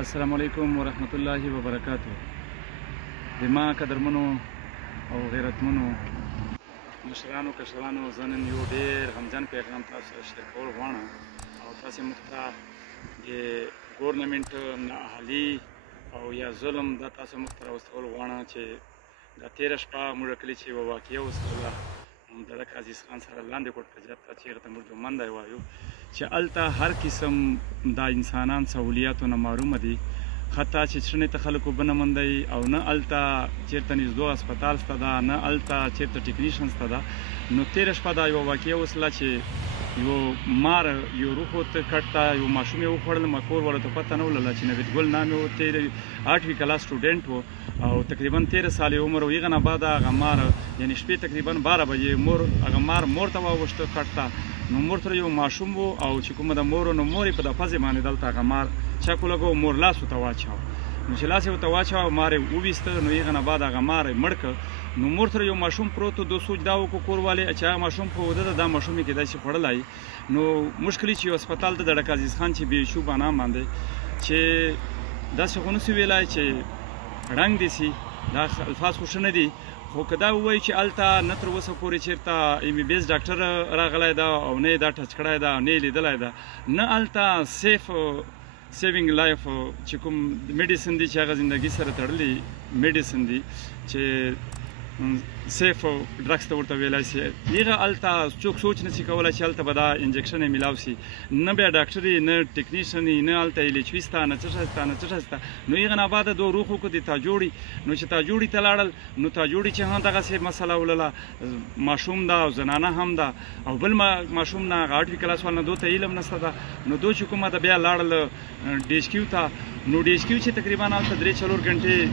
السلام علیکم ورحمت الله وبرکاتہ. د ما قدرمنو او غیرتمنو مشرانو کشرانو زه نن یو ډېر غمجن پیغام تاسو سره شریک کول غواړم او تاسې موږ ته د ګورنمنټ نااهلي او یا ظلم دا تاسو موږ ته راوستول غواړم چې دا تېره شپه موږ کلي چې یوه واقعه وسوله د ډک عزیز خان سره لاندې کوټ په جات ته چې هغه ته موږ جومندی وایو چې هلته هر قسم دا انسانان سهولیاتو نه محرومه دي حتی چې څڼې ته خلک اوبه نه موندی او نه هلته چېرته نږدو هسپتال شته ده نه هلته چېرته ټیکنیشن شته ده. نو تېره شپه دا یوه واقعه وسوله چې یو مار یو روح ورته کټ ته یو ماشوم یې وخوړل کور والا ته پته نه ولله چې نوید ګل نام یې و 8وي کلاس سټوډنټ و او تقریبا 13 سال یې عمر و. هغه نه بعد هغه مار یعنې شپې تقریبا 12 بجې هغه مار مور ته واوښته کټ ته. نو مور سره یو ماشوم و او چې کومه د مور نو مور یې په د پزې باندې دلته هغه مار چاکو لګو مور لاس ورته واچاو. نو چې لاس یې ورته واچاو مار یې وویسته. نو هغه نه بعد هغه مار یې مړ کړ. نو مور سره یو ماشوم پروت و. دو سوچ دا وکړو کور والې چې هغه ماشوم خو ده دا ماشوم یې کیدای شي خوړلی. نو مشکل چې یو هسپتال ته د ډک عزیز خان چې بېشو په نام باندې چې داسې خو نسي ویلی چې ړنګ دې سي دا الفاظ خو ښه نه دي خو که دا ووایي چې هلته نه تر اوسه پورې چېرته MBBS ډاکټر راغلی ده او نه یې دا ټچ کړی ده او نه یې لیدلی ده نه هلته سیوینګ لایف چې کوم میډیسن دي چې هغه زندګي سره تړلي میډیسن دي چې سیف ډرګس ته ورته ویلی سي هغه هلته څوک سوچ نسي کولی چې هلته به دا انجکشن یې میلاو سي نه بیا ډاکټر یې نه ټیکنیشن یې نه هلته ایلچوي سته نه څه شی سته نه څه شی سته. نو هغه نه بعده دو روح وکړو د تاجوړي. نو چې تاجوړي ته لاړل نو تاجوړي چې هم دغسې مسله ولله ماشوم ده او زنانه هم ده او بل ماشوم نه هغه 8وي کلاس وال نه دو ته علم نسته ده. نو دو چې کومه ده بیا لاړل DHQ ته. نو DHQ چې تقریبا هلته 3-4 غنټې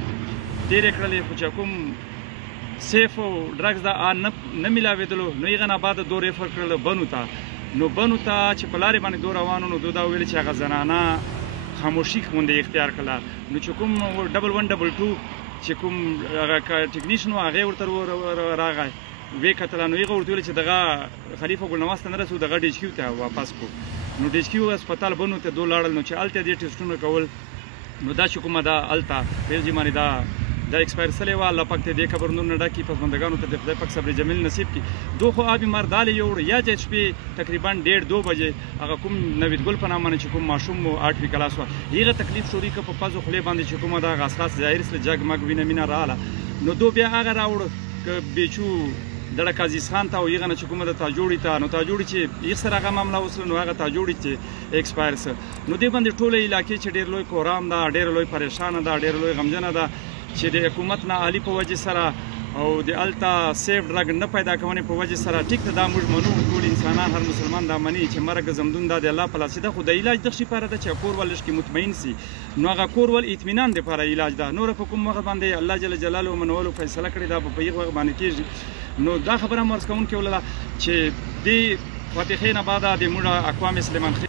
تېرې کړلې خو چې کوم سیف ډرګس دا نه میلاوېدلو. نو هغه نه بعد دو ریفر کړل بنو ته. نو بنو ته چې په لارې باندې دو روانو نو دو دا ویل چې هغه زنانه خاموشي غوندې اختیار کړله. نو چې کوم 1122 چې کوم هغه ټیکنیشن و هغې ورته راغی ویې کتله. نو هغه ورته ویل چې دغه خلیفه ګلنواز ته نه رسو دغه DHQ ته واپس کړو. نو DHQ هسپتال بنو ته دو لاړل. نو چې هلته دې ټسټونه کول نو دا چې کومه ده هلته بیلجی باندې دا ایکسپایر سلی وه. الله پاک ته دې قبر نور نه ډکي پسماندګانو ته د خدای پاک صبر جمیل نصیب کړي. دو خو آبي مار دالې یوړ یا چې شپې تقریبا 1:30-2 بجې هغه کوم نوید ګل په نام باندې چې کوم ماشوم و 8وي کلاس وه هغه تکلیف شوري که په پزو خولې باندې چې کومه ده هغه اساس ظاهر سله جګ مګ وینه مینه راغله. نو دو بیا هغه راوړ که بیچو د ډک عزیز خان ته او هغه نه چې کومه ده تاجوړي ته. نو تاجوړي چې هغه سره هغه معامله وسله نو هغه تاجوړي چې ایکسپایر سه. نو دې باندې ټوله علاقې چې ډېر لوی کورام ده ډېر لوی پریشانه ده ډېر لوی غمجنه ده چې د حکومت نااهلي په وجې سره او د هلته سیف ډرګ نه پیدا کوونې په وجې سره ټیک ته دا موږ منو ټول انسانان هر مسلمان دا مني چې مرګ زمدون دا د الله په لاس ده. خو د علاج دغه شي پاره ده چې کور ول لږ کې مطمئن سي. نو هغه کور ول اطمینان دپاره علاج ده. نور په کوم وخت باندې الله جل جلاله منولو فیصله کړې ده په هغه وخت باندې کېږي. نو دا خبره هم عرض کوونکې ولله چې دې فاتحې نه بعده د موږ اقوام سلیمان